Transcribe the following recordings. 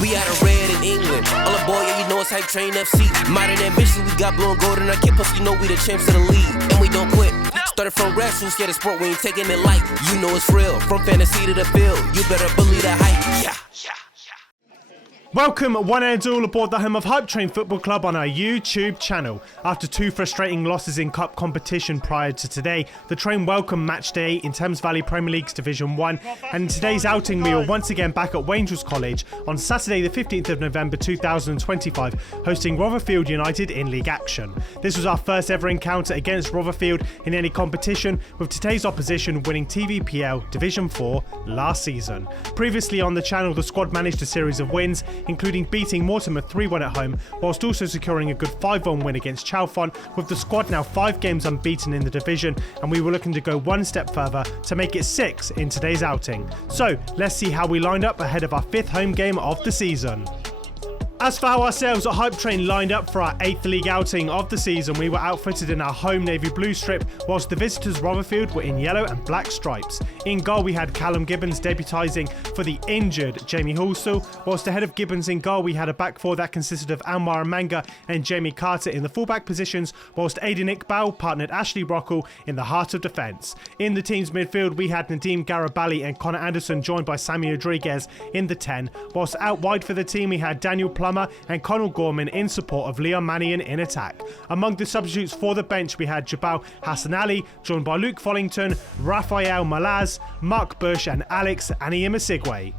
We out of red in England. All aboard, yeah, you know it's Hype Train FC. Modern ambition, we got blue and gold in our kit, plus you know we the champs of the league. And we don't quit. Started from grassroots, yeah, the sport, we ain't taking it light. You know it's real, from fantasy to the field. You better believe the hype, yeah. Welcome one and all aboard the home of Hype Train Football Club on our YouTube channel. After 2 frustrating losses in cup competition prior to today, the train welcomed match day in Thames Valley Premier League's Division 1, and in today's outing we were once again back at Wangels College on Saturday the 15th of November 2025, hosting Rotherfield United in league action. This was our first ever encounter against Rotherfield in any competition, with today's opposition winning TVPL Division 4 last season. Previously on the channel, the squad managed a series of wins, including beating Mortimer 3-1 at home, whilst also securing a good 5-1 win against Chalfont, with the squad now 5 games unbeaten in the division, and we were looking to go one step further to make it 6 in today's outing. So let's see how we lined up ahead of our 5th home game of the season. As for how ourselves at Hype Train lined up for our 8th league outing of the season, we were outfitted in our home navy blue strip, whilst the visitors Rotherfield were in yellow and black stripes. In goal we had Callum Gibbons debutising for the injured Jamie Halsall, whilst ahead of Gibbons in goal we had a back four that consisted of Anwar Manga and Jamie Carter in the fullback positions, whilst Aidan Iqbal partnered Ashley Brockle in the heart of defence. In the team's midfield we had Nadeem Garibali and Connor Anderson, joined by Sammy Rodriguez in the 10, whilst out wide for the team we had Daniel Plummer and Connell Gorman in support of Leon Mannion in attack. Among the substitutes for the bench we had Jabal Hassan Ali, joined by Luke Follington, Raphael Malaz, Mark Bush and Alex Aniyimasigwe.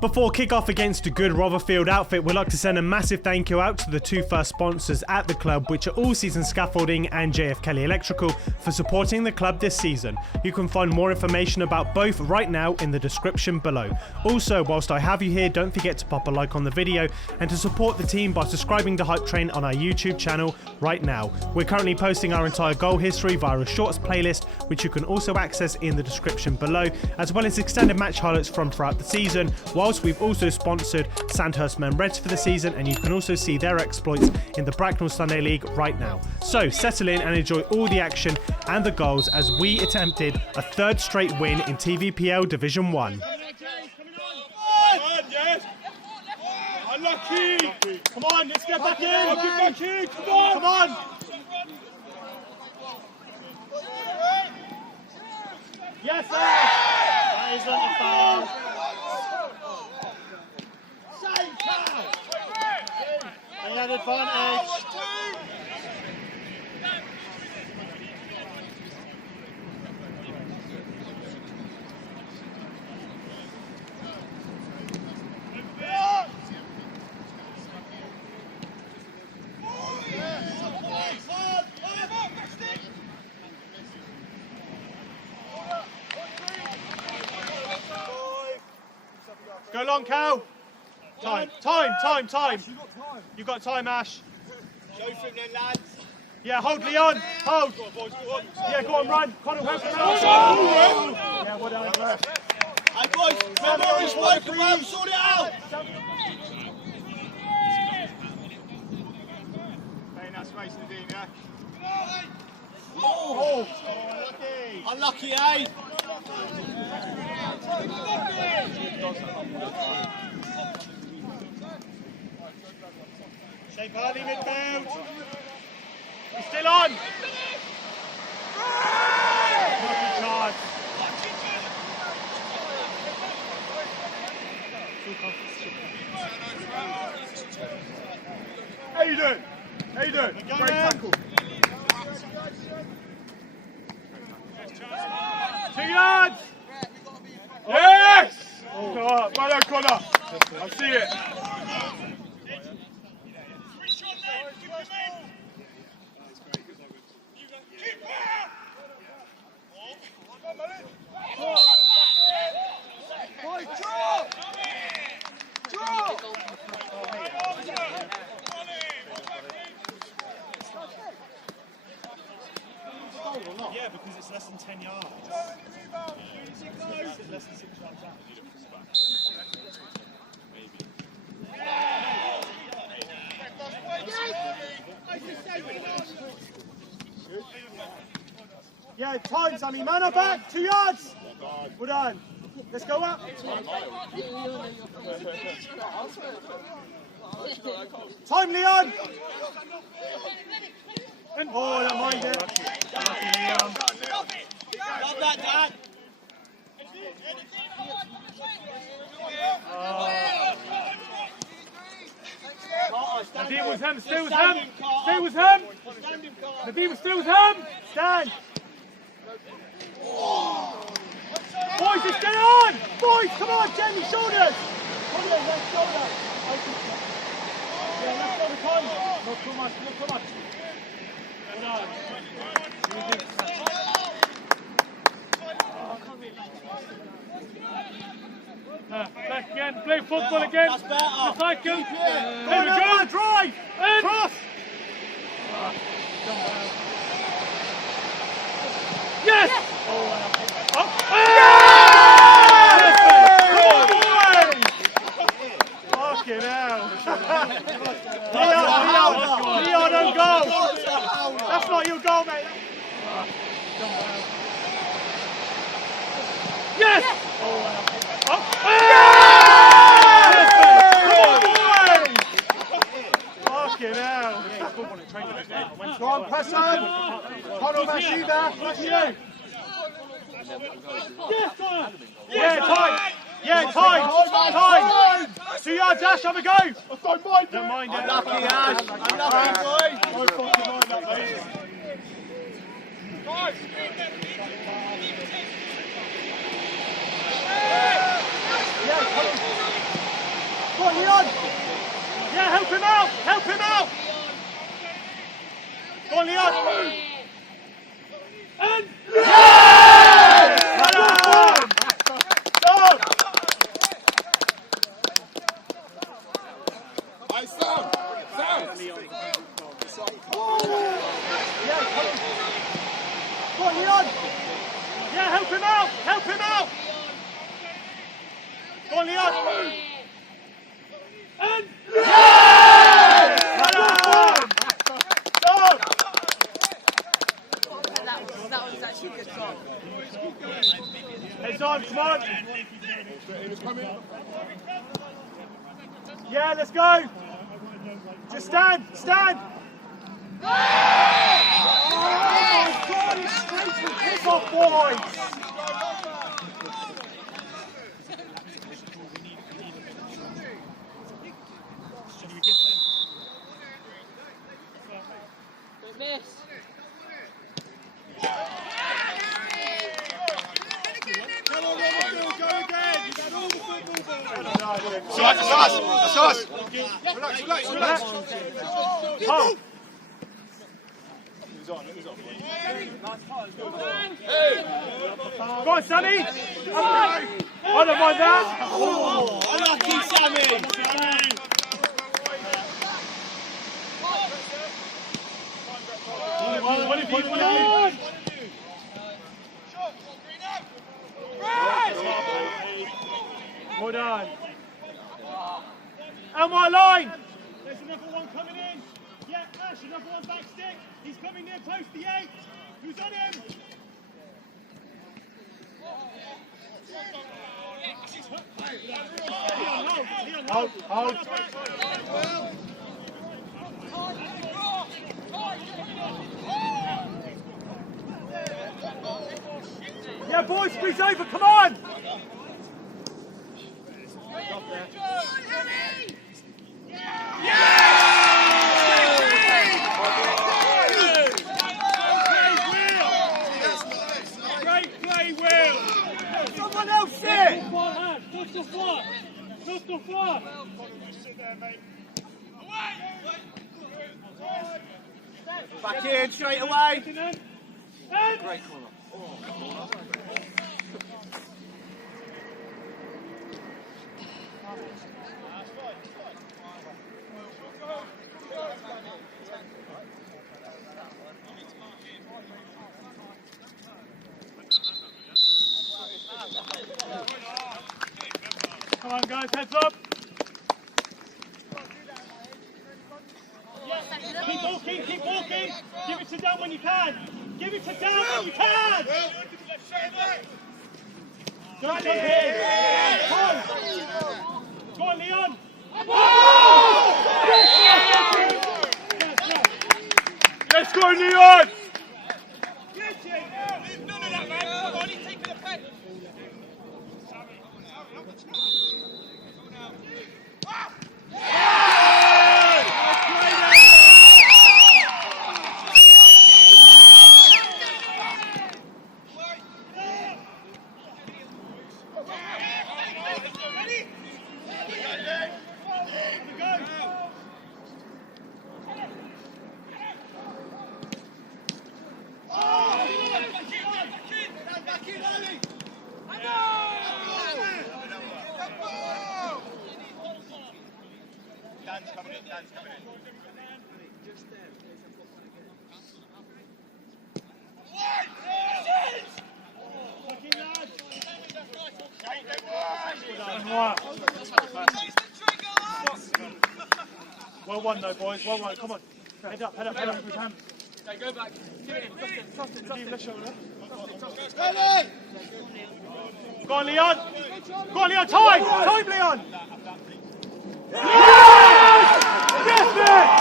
Before kick-off against a good Rotherfield outfit, we'd like to send a massive thank you out to the 2 first sponsors at the club, which are all Seasons Scaffolding and JF Kelly Electrical, for supporting the club this season. You can find more information about both right now in the description below. Also, whilst I have you here, don't forget to pop a like on the video and to support the team by subscribing to Hype Train on our YouTube channel right now. We're currently posting our entire goal history via a shorts playlist, which you can also access in the description below, as well as extended match highlights from throughout the season, whilst we've also sponsored Sandhurst Men Reds for the season, and you can also see their exploits in the Bracknell Sunday League right now. So settle in and enjoy all the action and the goals as we attempted a 3rd straight win in TVPL Division 1. Unlucky! Come on, let's get back in! Come on! Yes, sir! That isn't a foul. They had advantage. Go long, Cal. Time. You got time, Ash. Show from them, lads. Yeah, hold Leon. Hold. Yeah, go on, run. Connell, help him out. Yeah, well done. Hey, boys, remember what we spoke about? Sort it out. Hey, that's space, Nadeem, yeah? Oh, unlucky, eh? Shape Harley midfield. He's still on. Lucky charge. How you doing? Great tackle. 2 yards. Yes! Oh. Well done, Connor. I see it. Yeah, because it's less than 10 yards. It's less than 6 yards out. Yeah, time, Sammy. Man up back. 2 yards. Well done. Let's go up. Time, Leon. Oh, I don't mind it. Love that, Dad. Nadim was him, stay with him. Stay with him. Nadim, stay with him. Stand. Boys, let's get on! Boys, come on, Jamie, shoulders! Come on, left shoulder. Yeah, left shoulder, time. Not too much, not too much. Back again, play football again. That's better. Cycle. There we go, drive! In! Cross! Yes! Up. Fucking hell. Leon, don't go. That's not your goal, mate. Yes! Up. Fucking hell. Go on, press on. Connor, that's you there. That's you. Yes, Connor. Yeah, time. Yeah, time. 2 yard dash, have a go. Don't mind it. Don't mind it. Unlucky, Ash. Unlucky, boy. Don't fucking mind that, mate. Yeah, come on, Leon. Yeah, help him out. Help him out. Go on, Leon. And yes! Hey, Sam. Yeah, go on, Leon. Yeah, help him out. Help him out. Go on, Leon. And yes! That was actually a good shot. Heads on, come on. Yeah, let's go. Just stand. Oh my God, it's straight to kick off, boys. Miss. Come on, Rotherfield, go again. You got all the football balls. That's us. Relax. Oh. Go on, Sammy. I don't mind that. Oh, unlucky, Sammy. Well done. And my line. There's another one coming in. Yeah, Ash, another one back stick. He's coming near post the 8. Who's on him? Hold. Yeah, boys, squeeze over, come on! Great play, Will! Someone else sit! Just the fly! Sit there, mate. Back in, straight away. Great corner. Come on, guys, heads up. Keep walking. Give it to Dan when you can. Go on, Leon! Let's go, Leon! None of that, man! Come on, he's taking the pen! Dan's coming in. Well won though, boys. Well won. Come on. Head up. With hands. Okay, go back. Give it in. Trust it. Leave the shoulder. Ready! Go on, Leon. Go on, Leon. Time, Leon. Yes! Yes, man!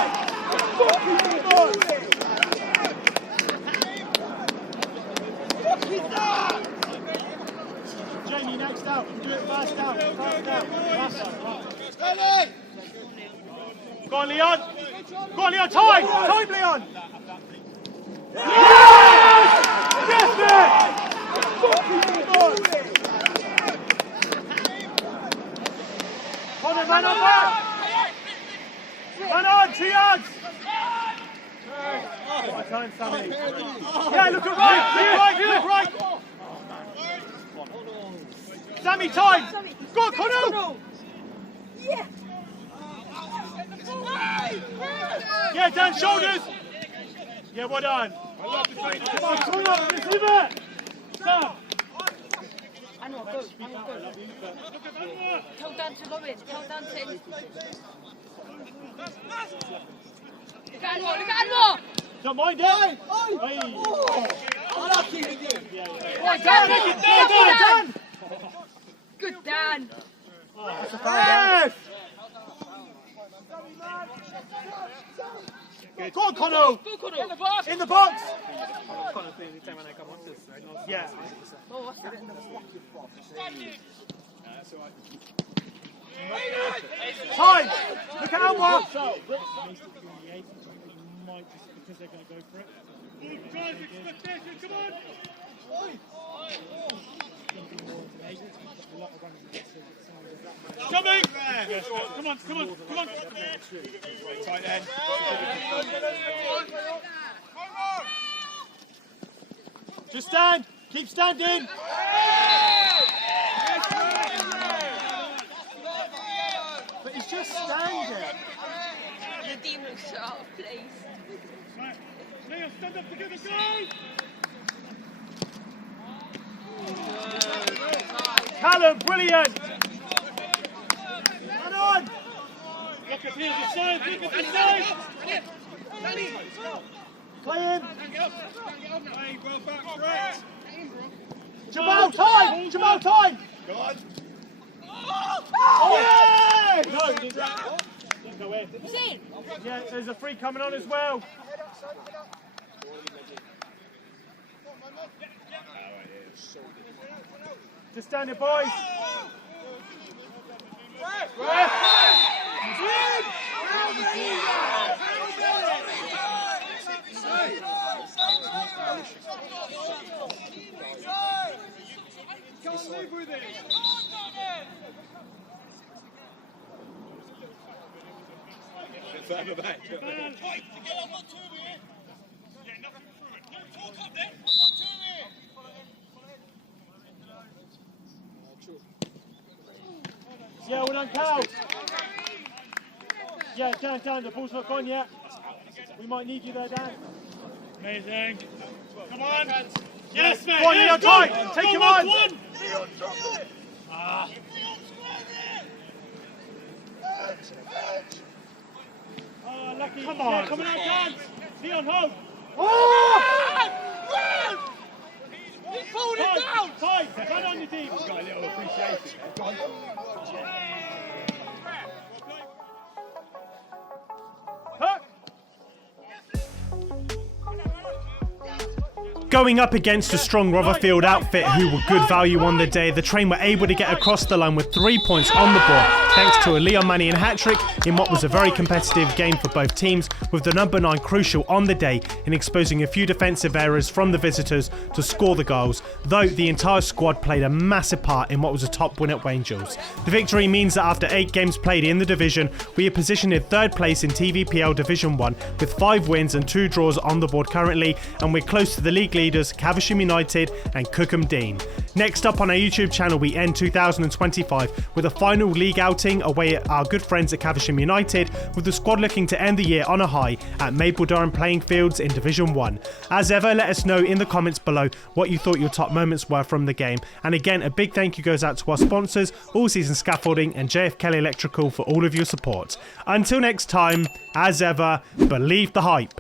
Jamie, next out. Do it fast out. Ready! Go on, Leon. Time, Leon. Yes! Yes, man! Hold it, man on back! Man on, 2 yards! What a time, Sammy. Yeah, look at right! Look right! Sammy, time! Go on, Connell! Yeah. Yeah, Dan, shoulders! Yeah, well done. Come on, receive it! Sam! I know, go. Tell Dan to go in. Tell Dan to in. Look at Anwar! Don't mind it! Hey! Lucky with you! Dan! Good Dan! Yes! Go on, Connell! Go, Connell! In the box! Yeah. Oh, what's that? Time! Look at Anwar! Because they're going to go for it. Drive expectation, come on! Coming! Come on! Tight end. Just stand! Keep standing! But he's just standing. The team looks so out of place. Right. Leo, stand up together, go! Callum, brilliant! Come on! Look at the side, Play in! Hey, well back, correct! Jamal, time! Go on. Oh, yeah! No, didn't go in. What's in? Yeah, there's a free coming on as well. Just stand there, boys. Can't live with it. Further back. Yeah, well done, Cal. Yeah, Dan, the ball's not gone yet. We might need you there, Dan. Amazing. Come on. Yes, man. Go on, Leon, time. Take him on. Oh, lucky. Come on. Yeah, coming out, Dan. Leon, hold. Oh! He's pulled it down. Fight! Gun on your team! He's got a little appreciation. Go on. Hook! Going up against a strong Rotherfield outfit who were good value on the day, the Train were able to get across the line with 3 points on the board thanks to a Leon Mannion hat-trick in what was a very competitive game for both teams, with the number 9 crucial on the day in exposing a few defensive errors from the visitors to score the goals, though the entire squad played a massive part in what was a top win at Angels. The victory means that after 8 games played in the division, we are positioned in 3rd place in TVPL Division 1 with 5 wins and 2 draws on the board currently, and we're close to the league leaders Caversham United and Cookham Dean. Next up on our YouTube channel, we end 2025 with a final league outing away at our good friends at Caversham United, with the squad looking to end the year on a high at Maple Durham playing fields in Division 1. As ever, let us know in the comments below what you thought your top moments were from the game. And again, a big thank you goes out to our sponsors, Seasons Scaffolding and JFK Electrical, for all of your support. Until next time, as ever, believe the hype.